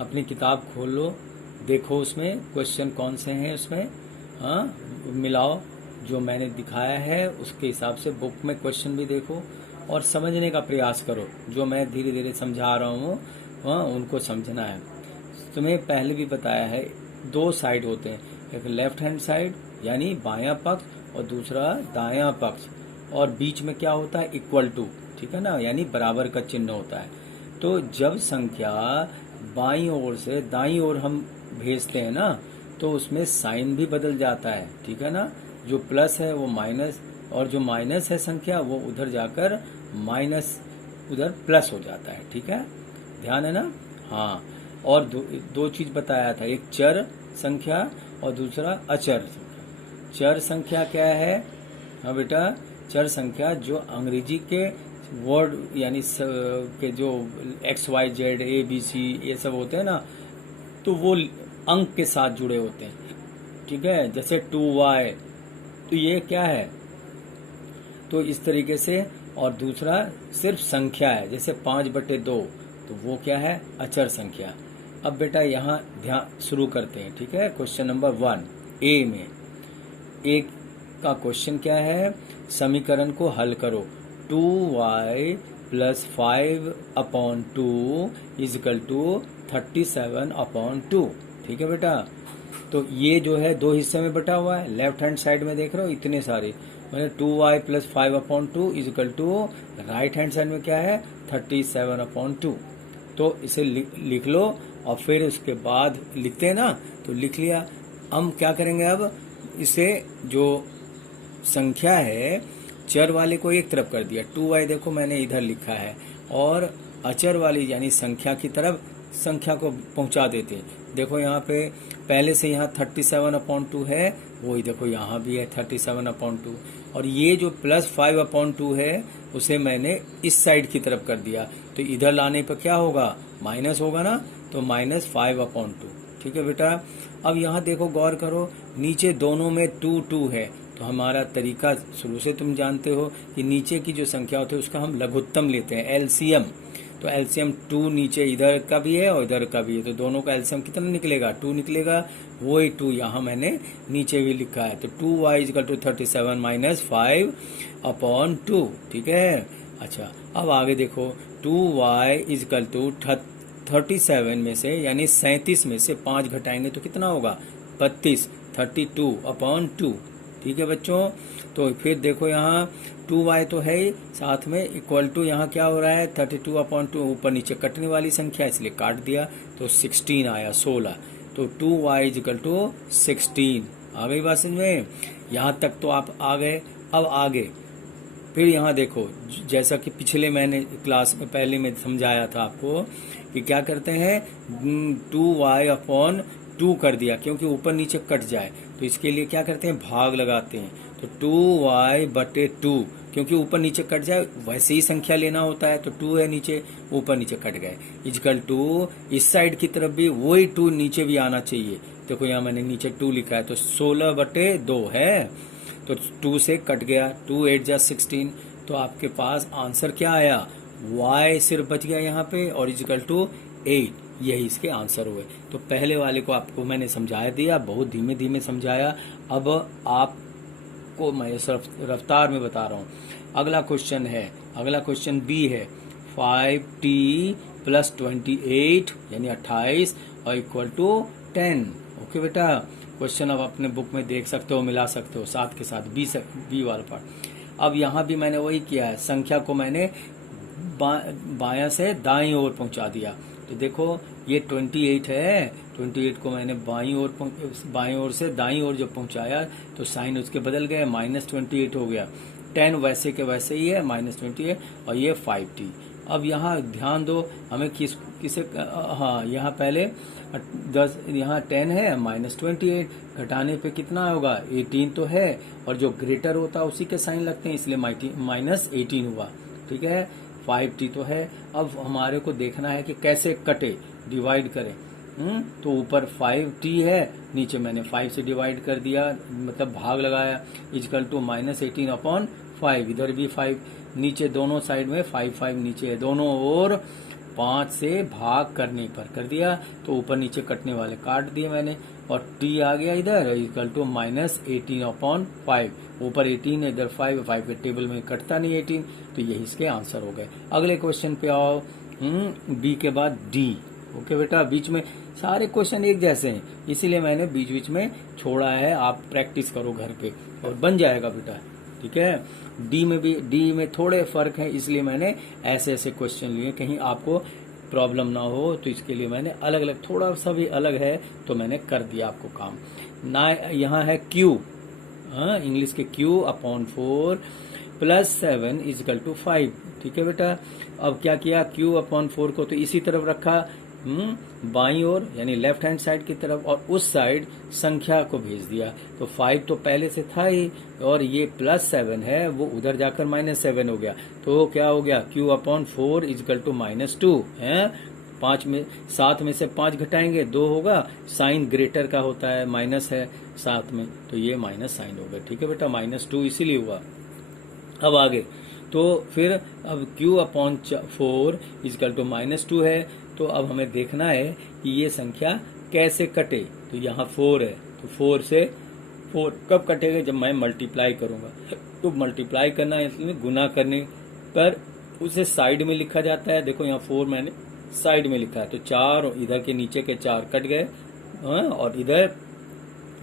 अपनी किताब खोल लो, देखो उसमें क्वेश्चन कौन से हैं उसमें, हाँ, मिलाओ जो मैंने दिखाया है उसके हिसाब से बुक में क्वेश्चन भी देखो और समझने का प्रयास करो। जो मैं धीरे धीरे समझा रहा हूँ हाँ उनको समझना है। तुम्हें पहले भी बताया है, दो साइड होते हैं, एक लेफ्ट हैंड साइड यानी बायां पक्ष और दूसरा दायां पक्ष, और बीच में क्या होता है, इक्वल टू, ठीक है ना, यानी बराबर का चिन्ह होता है। तो जब संख्या बाईं ओर से दाईं ओर हम भेजते हैं ना, तो उसमें साइन भी बदल जाता है, ठीक है ना। जो प्लस है वो माइनस, और जो माइनस है संख्या वो उधर जाकर माइनस, उधर प्लस हो जाता है, ठीक है, ध्यान है ना। हाँ, और दो चीज बताया था, एक चर संख्या और दूसरा अचर संख्या। चर संख्या क्या है, हाँ बेटा, चर संख्या जो अंग्रेजी के वर्ड यानी के जो X Y Z A B C ये सब होते हैं ना, तो वो अंक के साथ जुड़े होते हैं, ठीक है, जैसे 2y, तो ये क्या है, तो इस तरीके से। और दूसरा सिर्फ संख्या है, जैसे 5/2, तो वो क्या है, अचर संख्या। अब बेटा यहाँ ध्यान शुरू करते हैं, ठीक है। क्वेश्चन नंबर 1 ए में, एक का क्वेश्चन क्या है, समीकरण को हल करो। 2y + 5/2 = 37/2, ठीक है बेटा। तो ये जो है दो हिस्से में बटा हुआ है, लेफ्ट हैंड साइड में देख रहे हो इतने सारे, मैंने 2y + 5/2 = राइट हैंड साइड में क्या है, 37/2। तो इसे लिख लो, और फिर उसके बाद लिखते हैं ना, तो लिख लिया। हम क्या करेंगे अब, इसे जो संख्या है चर वाले को एक तरफ कर दिया, 2y देखो मैंने इधर लिखा है, और अचर वाली यानी संख्या की तरफ संख्या को पहुंचा देते हैं। देखो यहाँ पे पहले से यहाँ 37/2 है, वही देखो यहाँ भी है 37/2, और ये जो +5/2 है उसे मैंने इस साइड की तरफ कर दिया, तो इधर लाने पर क्या होगा, माइनस होगा ना, तो -5/2, ठीक है बेटा। अब यहाँ देखो गौर करो, नीचे दोनों में 2 है, तो हमारा तरीका शुरू से तुम जानते हो कि नीचे की जो संख्या होती है उसका हम लघुत्तम लेते हैं, एलसीएम। तो एलसीएम 2 नीचे इधर का भी है और इधर का भी है, तो दोनों का एलसीएम कितना निकलेगा, 2 निकलेगा। वही 2 यहाँ मैंने नीचे भी लिखा है, तो 2y = 37 - 5/2, ठीक है। अच्छा, अब आगे देखो, 2y = 37 में से यानी 37 में से 5 घटाएंगे तो कितना होगा, 32, 32/2, ठीक है बच्चों। तो फिर देखो यहाँ 2y तो है ही, साथ में इक्वल टू यहाँ क्या हो रहा है, 32/2, ऊपर नीचे कटने वाली संख्या इसलिए काट दिया, तो 16 आया, 16। तो 2y = 16। आ गई बात समझ में, यहाँ तक तो आप आ गए। अब आगे फिर यहाँ देखो, जैसा कि पिछले मैंने क्लास में पहले में समझाया था आपको कि क्या करते हैं, 2y/2 कर दिया, क्योंकि ऊपर नीचे कट जाए, तो इसके लिए क्या करते हैं, भाग लगाते हैं। तो 2y/2, क्योंकि ऊपर नीचे कट जाए वैसे ही संख्या लेना होता है, तो 2 है नीचे, ऊपर नीचे कट गए, = इस साइड की तरफ भी वही 2 नीचे भी आना चाहिए। देखो यहाँ मैंने नीचे 2 लिखा है, तो 16/2 है, तो 2 से कट गया, 2 8 जा 16, तो आपके पास आंसर क्या आया, y सिर्फ बच गया यहाँ पे, और = 8, यही इसके आंसर हुए। तो पहले वाले को आपको मैंने समझाया दिया, बहुत धीमे धीमे समझाया, अब आपको मैं रफ्तार में बता रहा हूँ। अगला क्वेश्चन है, अगला क्वेश्चन बी है, 5t + 28 यानी 28 और = 10। ओके बेटा, क्वेश्चन अब अपने बुक में देख सकते हो, मिला सकते हो साथ के साथ, बी वाला पार्ट। अब यहाँ भी मैंने वही किया है, संख्या को मैंने बायां से दाईं ओर पहुंचा दिया। तो देखो ये 28 है, 28 को मैंने बाईं ओर से दाईं ओर जब पहुंचाया तो साइन उसके बदल गए, -28 हो गया। 10 वैसे के वैसे ही है, -28, और ये 5t। अब यहाँ ध्यान दो, हमें किसे हाँ, यहाँ पहले 10, यहाँ 10 है, -28 घटाने पे कितना होगा, 18 तो है, और जो ग्रेटर होता है उसी के साइन लगते हैं, इसलिए -18 हुआ, ठीक है। 5t तो है। अब हमारे को देखना है कि कैसे कटे, डिवाइड करें। तो ऊपर 5t है, नीचे मैंने 5 से डिवाइड कर दिया, मतलब भाग लगाया, = -18/5, इधर भी 5, नीचे दोनों साइड में 5 नीचे है, दोनों ओर 5 से भाग करने पर कर दिया, तो ऊपर नीचे कटने वाले काट दिए मैंने, और t आ गया इधर इक्वल टू -18/5। ऊपर 18 इधर 5 के टेबल में कटता नहीं 18, तो यही इसके आंसर हो गए। अगले क्वेश्चन पे आओ, बी के बाद डी। ओके बेटा, बीच में सारे क्वेश्चन एक जैसे हैं, इसीलिए मैंने बीच बीच में छोड़ा है, आप प्रैक्टिस करो घर पे और बन जाएगा बेटा। ठीक है, डी में थोड़े फर्क है, इसलिए मैंने ऐसे ऐसे क्वेश्चन लिए, कहीं आपको प्रॉब्लम ना हो, तो इसके लिए मैंने अलग अलग, थोड़ा सा भी अलग है तो मैंने कर दिया आपको काम ना। यहाँ है क्यू, इंग्लिश के Q/4 + 7 = 5। ठीक है बेटा, अब क्या किया, Q/4 को तो इसी तरफ रखा, बाईं ओर यानी लेफ्ट हैंड साइड की तरफ, और उस साइड संख्या को भेज दिया। तो 5 तो पहले से था ही, और ये +7 है, वो उधर जाकर -7 हो गया। तो क्या हो गया, Q/4 = -2 है। 7 में से 5 घटाएंगे 2 होगा, साइन ग्रेटर का होता है, माइनस है 7 में, तो ये माइनस साइन हो गया। ठीक है बेटा, -2 इसीलिए हुआ। अब आगे तो फिर अब Q/4 = -2 है, तो अब हमें देखना है कि ये संख्या कैसे कटे। तो यहाँ 4 है, तो 4 से 4 कब कटेगा, जब मैं मल्टीप्लाई करूंगा। तो मल्टीप्लाई करना है, इसलिए गुना करने पर उसे साइड में लिखा जाता है। देखो यहाँ 4 मैंने साइड में लिखा है, तो 4 और इधर के नीचे के 4 कट गए, और इधर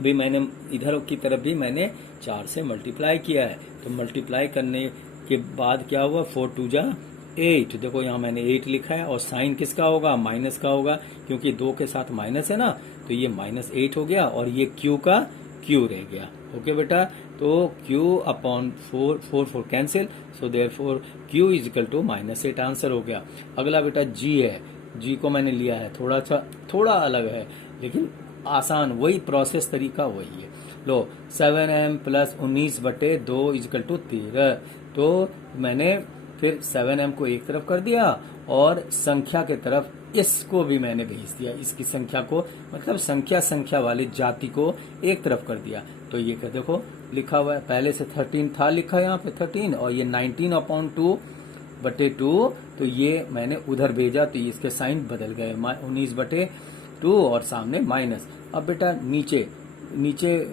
भी मैंने, इधर की तरफ भी मैंने 4 से मल्टीप्लाई किया है। तो मल्टीप्लाई करने के बाद क्या हुआ, 4 × 2 = 8। देखो यहाँ मैंने 8 लिखा है, और साइन किसका होगा, माइनस का होगा, क्योंकि 2 के साथ माइनस है ना, तो ये -8 हो गया, और ये Q का Q रह गया। ओके बेटा, तो Q/4 cancel, so therefore Q = -8 answer हो गया। अगला बेटा G है, G को मैंने लिया है, थोड़ा अलग है, लेकिन आसान, वही प्रोसेस तरीका वही है। लो, 7m + 19/2 = 13। तो मैंने फिर 7m को एक तरफ कर दिया, और संख्या के तरफ इसको भी मैंने भेज दिया, इसकी संख्या को, मतलब संख्या वाले जाति को एक तरफ कर दिया। तो ये क्या देखो लिखा हुआ है, पहले से 13 था लिखा यहाँ पे 13, और ये 19/2, तो ये मैंने उधर भेजा, तो इसके साइन बदल गए, 19/2 और सामने माइनस। अब बेटा नीचे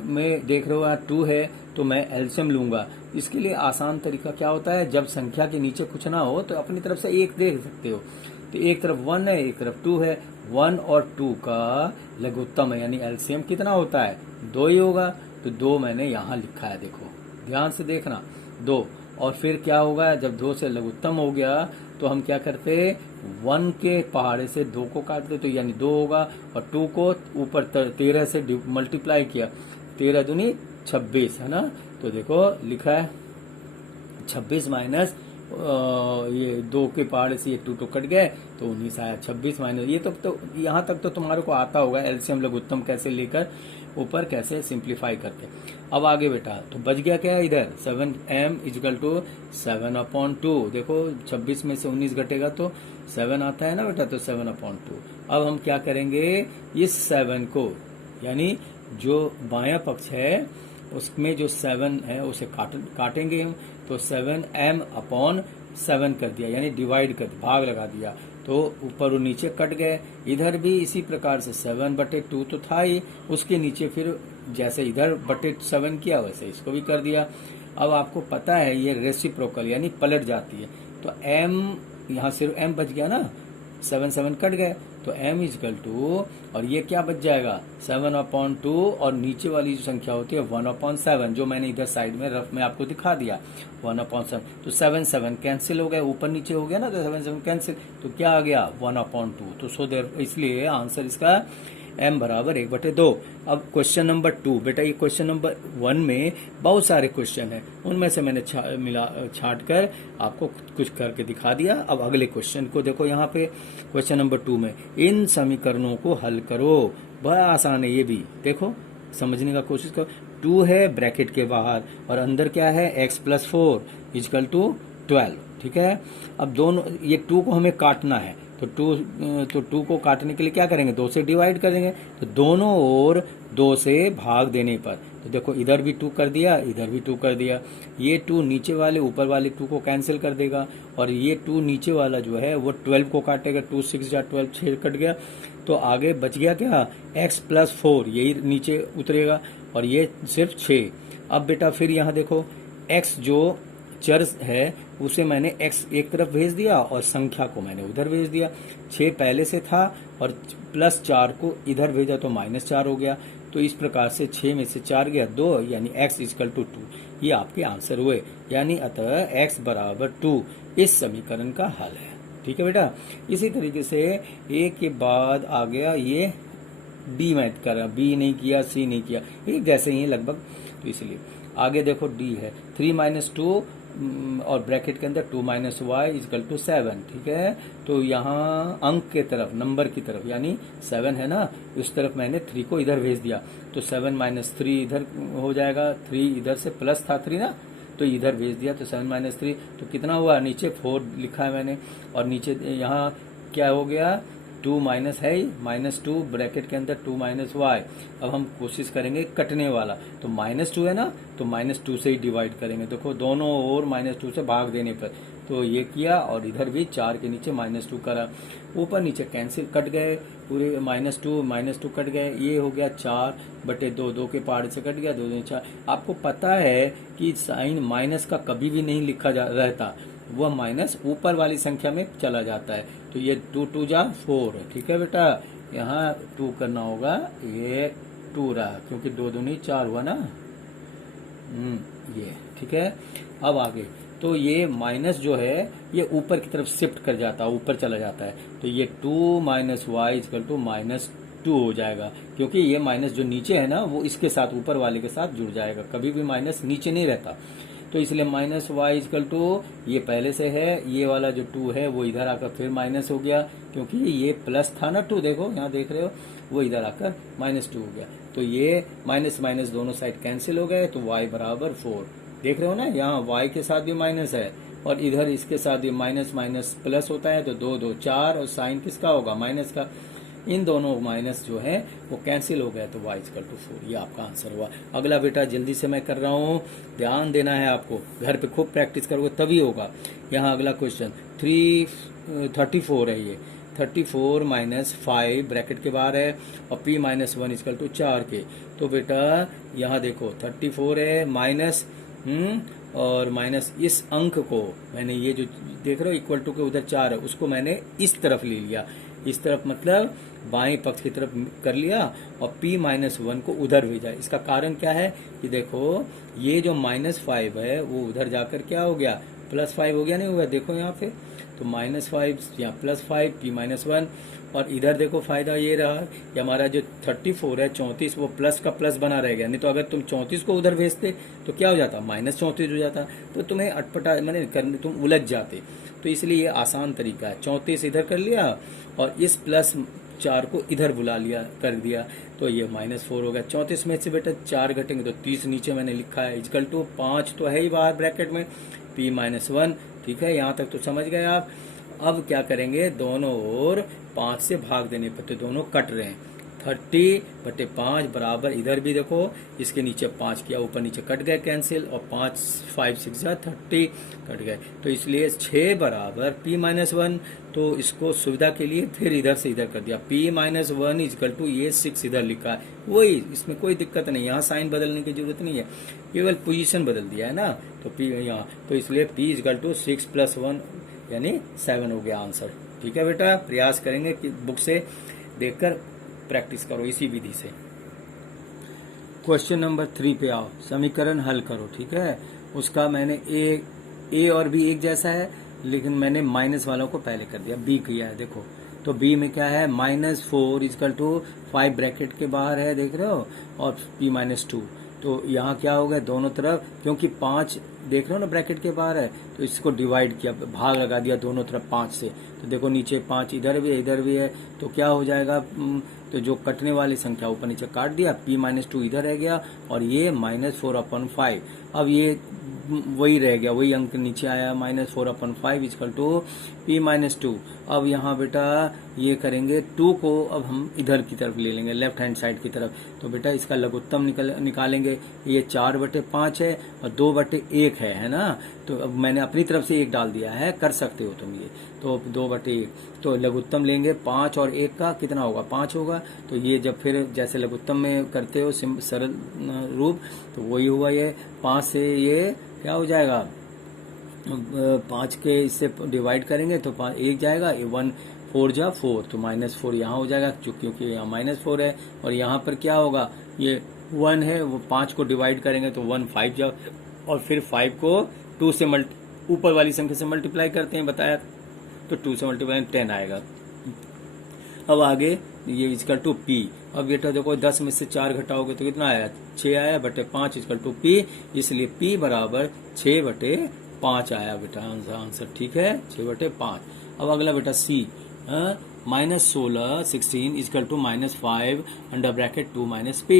में देख रहे हो 2 है, तो मैं एलसीएम लूंगा। इसके लिए आसान तरीका क्या होता है, जब संख्या के नीचे कुछ ना हो तो अपनी तरफ से एक देख सकते हो। तो एक तरफ 1 है, एक तरफ 2 है, 1 और 2 का लघुत्तम है, यानी एलसीएम कितना होता है, 2 ही होगा। तो 2 मैंने यहाँ लिखा है, देखो ध्यान से देखना, 2। और फिर क्या होगा, जब 2 से लघुत्तम हो गया, तो हम क्या करते, 1 के पहाड़े से 2 को काटते, तो यानी 2 होगा, और 2 को ऊपर 13 से मल्टीप्लाई किया, 13 दूनी 26 है ना। तो देखो लिखा है 26 माइनस ये 2 के पहाड़े से ये 2 तो कट गए, तो 19 आया, 26 माइनस ये तो यहाँ तक तो तुम्हारे को आता होगा, एलसीएम लघुत्तम कैसे लेकर ऊपर कैसे सिंप्लीफाई करके। अब आगे बेटा, तो बच गया क्या इधर, 7m = 7/2। देखो 26 में से 19 घटेगा तो 7 आता है ना बेटा, तो 7/2। अब हम क्या करेंगे, इस 7 को, यानी जो बायां पक्ष है उसमें जो 7 है उसे काटेंगे हम, तो 7m/7 कर दिया, यानी डिवाइड कर, भाग लगा दिया, तो ऊपर और नीचे कट गए। इधर भी इसी प्रकार से 7/2 तो था ही, उसके नीचे फिर जैसे इधर 7 किया वैसे इसको भी कर दिया। अब आपको पता है ये रेसिप्रोकल यानी पलट जाती है, तो m यहाँ सिर्फ m बच गया ना, 7 कट गए, तो m = और ये क्या बच जाएगा 7/2, और नीचे वाली जो संख्या होती है 1/7, जो मैंने इधर साइड में रफ में आपको दिखा दिया 1/7। तो 7 कैंसिल हो गए, ऊपर नीचे हो गया ना, तो 7 कैंसिल, तो क्या आ गया 1/2। तो सो देयर, इसलिए आंसर इसका m = 1/2। अब क्वेश्चन नंबर 2 बेटा, ये क्वेश्चन नंबर 1 में बहुत सारे क्वेश्चन हैं, उनमें से मैंने छाट कर आपको कुछ करके दिखा दिया। अब अगले क्वेश्चन को देखो, यहाँ पे क्वेश्चन नंबर 2 में इन समीकरणों को हल करो। बड़ा आसान है ये भी, देखो समझने का कोशिश करो। 2 है ब्रैकेट के बाहर, और अंदर क्या है, x + 4 = 12। ठीक है, अब दोनों, ये 2 को हमें काटना है, तो 2 को काटने के लिए क्या करेंगे, 2 से डिवाइड करेंगे, तो दोनों ओर 2 से भाग देने पर, तो देखो इधर भी 2 कर दिया, इधर भी 2 कर दिया। ये 2 नीचे वाले ऊपर वाले 2 को कैंसिल कर देगा, और ये 2 नीचे वाला जो है वो 12 को काटेगा। 2 6 जा 12, 6 कट गया। तो आगे बच गया क्या, x + 4, यही नीचे उतरेगा, और ये सिर्फ 6। अब बेटा फिर यहाँ देखो x जो चर है उसे मैंने x एक तरफ भेज दिया और संख्या को मैंने उधर भेज दिया। 6 पहले से था और +4 को इधर भेजा तो -4 हो गया। तो इस प्रकार से 6 में से 4 गया 2, यानी x = 2। ये आपके आंसर हुए, यानी अतः x = 2 इस समीकरण का हल है। ठीक है बेटा। इसी तरीके से a के बाद आ गया ये d मैथ करा, b नहीं किया, c नहीं किया, एक जैसे ही लगभग। तो इसलिए आगे देखो d है 3 - 2 और ब्रैकेट के अंदर 2 - y = 7। ठीक है। तो यहाँ अंक के तरफ, नंबर की तरफ, यानी 7 है ना, उस तरफ मैंने 3 को इधर भेज दिया। तो 7 - 3 इधर हो जाएगा, 3 इधर से प्लस था 3 ना, तो इधर भेज दिया। तो 7 - 3 तो कितना हुआ, नीचे 4 लिखा है मैंने, और नीचे यहाँ क्या हो गया, 2 माइनस है, -2 ब्रैकेट के अंदर 2 - y। अब हम कोशिश करेंगे कटने वाला, तो -2 है ना, तो -2 से ही डिवाइड करेंगे। देखो दोनों ओर -2 से भाग देने पर, तो ये किया, और इधर भी 4 के नीचे -2 करा, ऊपर नीचे कैंसिल, कट गए पूरे, -2 कट गए, ये हो गया 4/2, 2 के पहाड़ से कट गया, 2 2 4। आपको पता है कि साइन माइनस का कभी भी नहीं लिखा रहता, वह माइनस ऊपर वाली संख्या में चला जाता है। तो ये 2 2 जा 4 है। ठीक है बेटा, यहाँ 2 करना होगा, ये 2 रहा, क्योंकि 2 2 नहीं 4 हुआ ना, ये। ठीक है। अब आगे तो ये माइनस जो है ये ऊपर की तरफ शिफ्ट कर जाता है, ऊपर चला जाता है। तो ये 2 - y = -2 हो जाएगा, क्योंकि ये माइनस जो नीचे है ना वो इसके साथ, ऊपर वाले के साथ जुड़ जाएगा। कभी भी माइनस नीचे नहीं रहता, तो इसलिए -y = ये पहले से है, ये वाला जो 2 है वो इधर आकर फिर माइनस हो गया, क्योंकि ये प्लस था ना 2, देखो यहाँ देख रहे हो, वो इधर आकर -2 हो गया। तो ये माइनस माइनस दोनों साइड कैंसिल हो गए, तो y = 4। देख रहे हो ना, यहाँ y के साथ भी माइनस है, और इधर इसके साथ भी माइनस माइनस प्लस होता है, तो 2 2 4, और साइन किसका होगा, माइनस का। इन दोनों माइनस जो है वो कैंसिल हो गया, तो y = 4। ये आपका आंसर हुआ। अगला बेटा जल्दी से मैं कर रहा हूँ, ध्यान देना है आपको, घर पे खूब प्रैक्टिस करोगे तभी होगा। यहाँ अगला क्वेश्चन 34 है, ये 34 - 5 ब्रैकेट के बाहर है, और p - 1 = 4 के। तो बेटा यहाँ देखो 34 है, माइनस और माइनस इस अंक को मैंने, ये जो देख रहे हो इक्वल टू के उधर 4 है, उसको मैंने इस तरफ ले लिया, इस तरफ मतलब बाएं पक्ष की तरफ कर लिया, और p - 1 को उधर भेजा। इसका कारण क्या है कि देखो ये जो -5 है वो उधर जाकर क्या हो गया, +5 हो गया, नहीं हुआ, देखो यहाँ पे। तो -5 यहाँ +5, p - 1, और इधर देखो फायदा ये रहा कि हमारा जो 34 है 34, वो प्लस का प्लस बना रह गया। नहीं तो अगर तुम 34 को उधर भेजते तो क्या हो जाता, -34 हो जाता, तो तुम्हें अटपटा मैंने करने, तुम उलझ जाते। तो इसलिए ये आसान तरीका है, 34 इधर कर लिया और इस +4 को इधर बुला लिया, कर दिया, तो ये -4 हो गया। 34 में से बेटा 4 घटेंगे तो 30 नीचे मैंने लिखा है, = 5 तो है ही बाहर ब्रैकेट में, p - 1। ठीक है, यहाँ तक तो समझ गए आप। अब क्या करेंगे, दोनों ओर 5 से भाग देने पर तो दोनों कट रहे हैं, 30/5 बराबर, इधर भी देखो इसके नीचे 5 किया, ऊपर नीचे कट गए कैंसिल, और 5 5 6 जा 30 कट गए। तो इसलिए 6 बराबर p - 1, तो इसको सुविधा के लिए फिर इधर से इधर कर दिया, p - 1 = ये 6 इधर लिखा है, वही, इसमें कोई दिक्कत नहीं, यहाँ साइन बदलने की जरूरत नहीं है, केवल पोजीशन बदल दिया है ना। तो p यहाँ, तो इसलिए p = 6 + 1 यानी 7 हो गया आंसर। ठीक है बेटा, प्रयास करेंगे कि बुक से देखकर प्रैक्टिस करो इसी विधि से। क्वेश्चन नंबर 3 पे आओ, समीकरण हल करो। ठीक है, उसका मैंने ए और बी एक जैसा है, लेकिन मैंने माइनस वालों को पहले कर दिया, बी किया है। देखो तो बी में क्या है, -4 = 5 ब्रैकेट के बाहर है, देख रहे हो, और p - 2। तो यहाँ क्या होगा, दोनों तरफ, क्योंकि 5 देख रहे हो ना ब्रैकेट के बाहर है, तो इसको डिवाइड किया, भाग लगा दिया दोनों तरफ 5 से। तो देखो नीचे 5 इधर भी है इधर भी है, तो क्या हो जाएगा, तो जो कटने वाली संख्या ऊपर नीचे काट दिया, p-2 इधर रह गया और ये -4/5। अब ये वही रह गया, वही अंक नीचे आया, -4/5 इक्वल टू p-2। अब यहाँ बेटा ये करेंगे 2 को, अब हम इधर की तरफ ले लेंगे, लेफ्ट हैंड साइड की तरफ। तो बेटा इसका लघुत्तम निकालेंगे। ये 4/5 है और 2/1 है ना। तो अब मैंने अपनी तरफ से 1 डाल दिया है, कर सकते हो तुम ये। तो 2/1, तो लघुत्तम लेंगे 5 और 1 का कितना होगा, 5 होगा। तो ये जब फिर जैसे लघुत्तम में करते हो सरल रूप, तो वही हुआ ये 5 से ये क्या हो जाएगा, 5 के इससे डिवाइड करेंगे तो 1 जाएगा, 1 4 जा 4, तो -4 यहाँ हो जाएगा क्योंकि यहाँ -4 है। और यहाँ पर क्या होगा, ये 1 है, वो 5 को डिवाइड करेंगे तो 1 5 जा, और फिर 5 को 2 से ऊपर वाली संख्या से मल्टीप्लाई करते हैं बताया, तो 2 से मल्टीप्लाई 10 आएगा। अब आगे ये इक्वल टू p। अब बेटा देखो 10 में से 4 घटाओगे तो कितना आया, 6 आया, बटे 5 इक्वल टू p, इसलिए p बराबर 6/5 आया बेटा आंसर। ठीक है, 6/5। अब अगला बेटा c, -16 equal to -5 under bracket 2 p।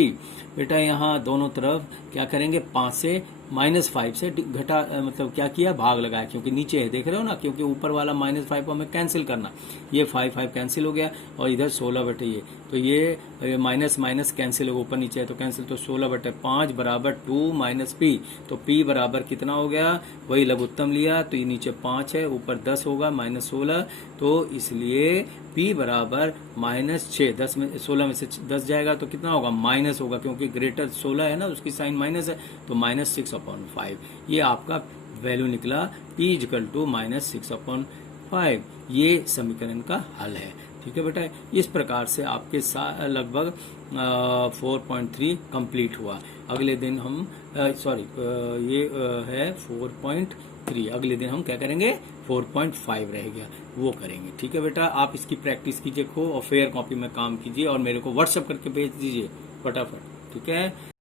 बेटा यहाँ दोनों तरफ क्या करेंगे, 5 से -5 से घटा, मतलब क्या किया, भाग लगाया, क्योंकि नीचे है देख रहे हो ना, क्योंकि ऊपर वाला -5 को हमें कैंसिल करना, ये 5 कैंसिल हो गया और इधर 16 ये, तो ये माइनस कैंसिल होगा, ऊपर नीचे है तो कैंसिल, तो 16/5 बराबर 2 p। तो p बराबर कितना हो गया, वही लघुत्तम लिया, तो ये नीचे 5 है, ऊपर 10 होगा -16, तो इसलिए p बराबर -6। 10 में 16 में से 10 जाएगा तो कितना होगा, माइनस होगा, क्योंकि ग्रेटर 16 है ना, उसकी साइन माइनस है, तो -6/5। ये आपका वैल्यू निकला, p इक्वल टू -6/5। ये समीकरण का हल है। ठीक है बेटा, इस प्रकार से आपके लगभग 4.3 कंप्लीट हुआ। अगले दिन हम ये है 4.3, अगले दिन हम क्या करेंगे, 4.5 रह गया, वो करेंगे। ठीक है बेटा, आप इसकी प्रैक्टिस कीजिए खूब और फेयर कॉपी में काम कीजिए और मेरे को व्हाट्सएप करके भेज दीजिए फटाफट। ठीक है।